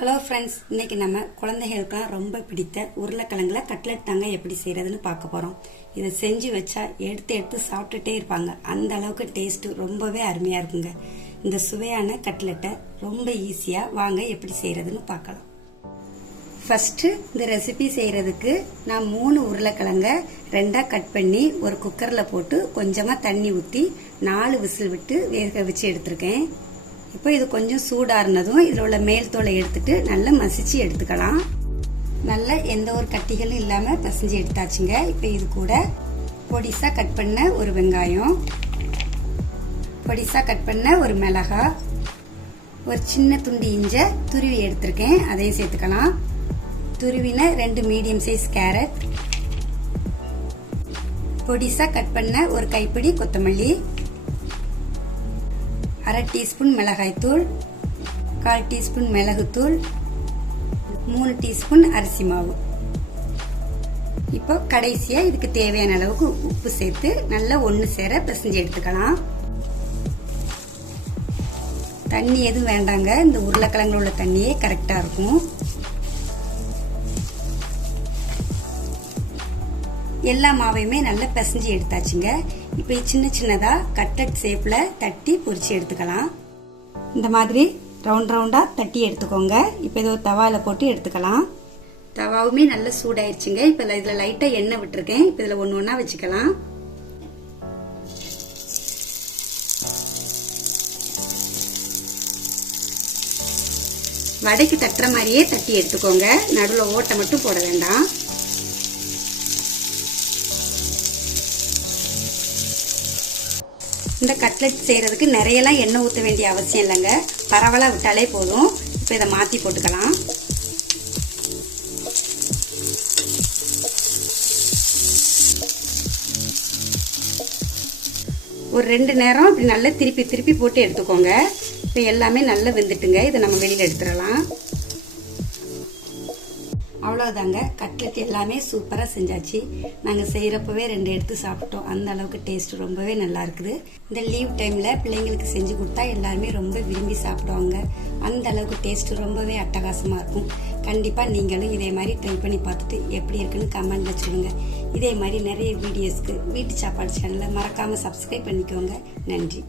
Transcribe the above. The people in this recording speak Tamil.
ஹலோ ஃப்ரெண்ட்ஸ் இன்னைக்கு நம்ம குழந்தைகளுக்கெல்லாம் ரொம்ப பிடித்த உருளைக்கிழங்குல கட்லெட் தாங்க எப்படி செய்யறதுன்னு பார்க்க போறோம். இதை செஞ்சு வச்சா எடுத்து எடுத்து சாப்பிட்டுட்டே இருப்பாங்க. அந்த அளவுக்கு டேஸ்ட் ரொம்பவே அருமையா இருக்குங்க. இந்த சுவையான கட்லெட்டை ரொம்ப ஈஸியா வாங்க எப்படி செய்யறதுன்னு பார்க்கலாம். ஃபர்ஸ்ட் இந்த ரெசிபி செய்யறதுக்கு நான் மூணு உருளைக்கிழங்க ரெண்டா கட் பண்ணி ஒரு குக்கர்ல போட்டு கொஞ்சமா தண்ணி ஊற்றி நாலு விசில் விட்டு வேக வச்சு எடுத்திருக்கேன். இப்போ இது கொஞ்சம் சூடாறினதும் இதில் உள்ள மேல் தோலை எடுத்துட்டு நல்லா மசிச்சு எடுத்துக்கலாம். நல்லா எந்த ஒரு கட்டிகளும் இல்லாமல் பசஞ்சு எடுத்தாச்சுங்க. இப்போ இது கூட பொடிசாக கட் பண்ண ஒரு வெங்காயம் பொடிசாக கட் பண்ண ஒரு மிளகா ஒரு சின்ன துண்டு இஞ்ச துருவி எடுத்திருக்கேன். அதையும் சேர்த்துக்கலாம். துருவின ரெண்டு மீடியம் சைஸ் கேரட் பொடிசாக கட் பண்ண ஒரு கைப்பிடி கொத்தமல்லி அரை டீஸ்பூன் மிளகாய்த்தூள் கால் டீஸ்பூன் மிளகுத்தூள் மூணு டீஸ்பூன் அரிசி மாவு. இப்போ கடைசியாக இதுக்கு தேவையான அளவுக்கு உப்பு சேர்த்து நல்லா ஒன்று சேர பிசைஞ்சு எடுத்துக்கலாம். தண்ணி எதுவும் வேண்டாங்க. இந்த உருளைக்கிழங்குல உள்ள தண்ணியே கரெக்டாக இருக்கும். எல்லா மாவையுமே நல்லா பிசைஞ்சு எடுத்தாச்சுங்க. இப்போ சின்ன சின்னதாக கட்டட் ஷேப்பில் தட்டி பொறிச்சு எடுத்துக்கலாம். இந்த மாதிரி ரவுண்ட் ரவுண்டாக தட்டி எடுத்துக்கோங்க. இப்போ இதை தவாவில் போட்டு எடுத்துக்கலாம். தவாவுமே நல்லா சூடாயிருச்சுங்க. இப்போ இதில் லைட்டாக எண்ணெய் விட்டுருக்கேன். இப்போ இதில் ஒன்று ஒன்றா வச்சுக்கலாம். வடைக்கு தட்டுற மாதிரியே தட்டி எடுத்துக்கோங்க. நடுவில் ஓட்டை மட்டும் போட வேண்டாம். இந்த கட்லெட் செய்கிறதுக்கு நிறையலாம் எண்ணெய் ஊற்ற வேண்டிய அவசியம் இல்லைங்க. பரவலாக விட்டாலே போதும். இப்போ இதை மாற்றி போட்டுக்கலாம். ஒரு ரெண்டு நேரம் இப்படி நல்லா திருப்பி திருப்பி போட்டு எடுத்துக்கோங்க. இப்போ எல்லாமே நல்லா வெந்துட்டுங்க. இதை நம்ம வெளியில் எடுத்துடலாம். அவ்வளோதாங்க கட்லெட் எல்லாமே சூப்பராக செஞ்சாச்சு. நாங்கள் செய்கிறப்பவே ரெண்டு எடுத்து சாப்பிட்டோம். அந்த அளவுக்கு டேஸ்ட் ரொம்பவே நல்லா இருக்குது. இந்த லீவ் டைமில் பிள்ளைங்களுக்கு செஞ்சு கொடுத்தா எல்லாருமே ரொம்ப விரும்பி சாப்பிடுவாங்க. அந்த அளவுக்கு டேஸ்ட் ரொம்பவே அட்டகாசமாக இருக்கும். கண்டிப்பாக நீங்களும் இதே மாதிரி ட்ரை பண்ணி பார்த்துட்டு எப்படி இருக்குன்னு கமெண்ட்ல சொல்லுங்க. இதே மாதிரி நிறைய வீடியோஸ்க்கு வீட்டு சாப்பாடு சேனலை மறக்காமல் சப்ஸ்கிரைப் பண்ணிக்கோங்க. நன்றி.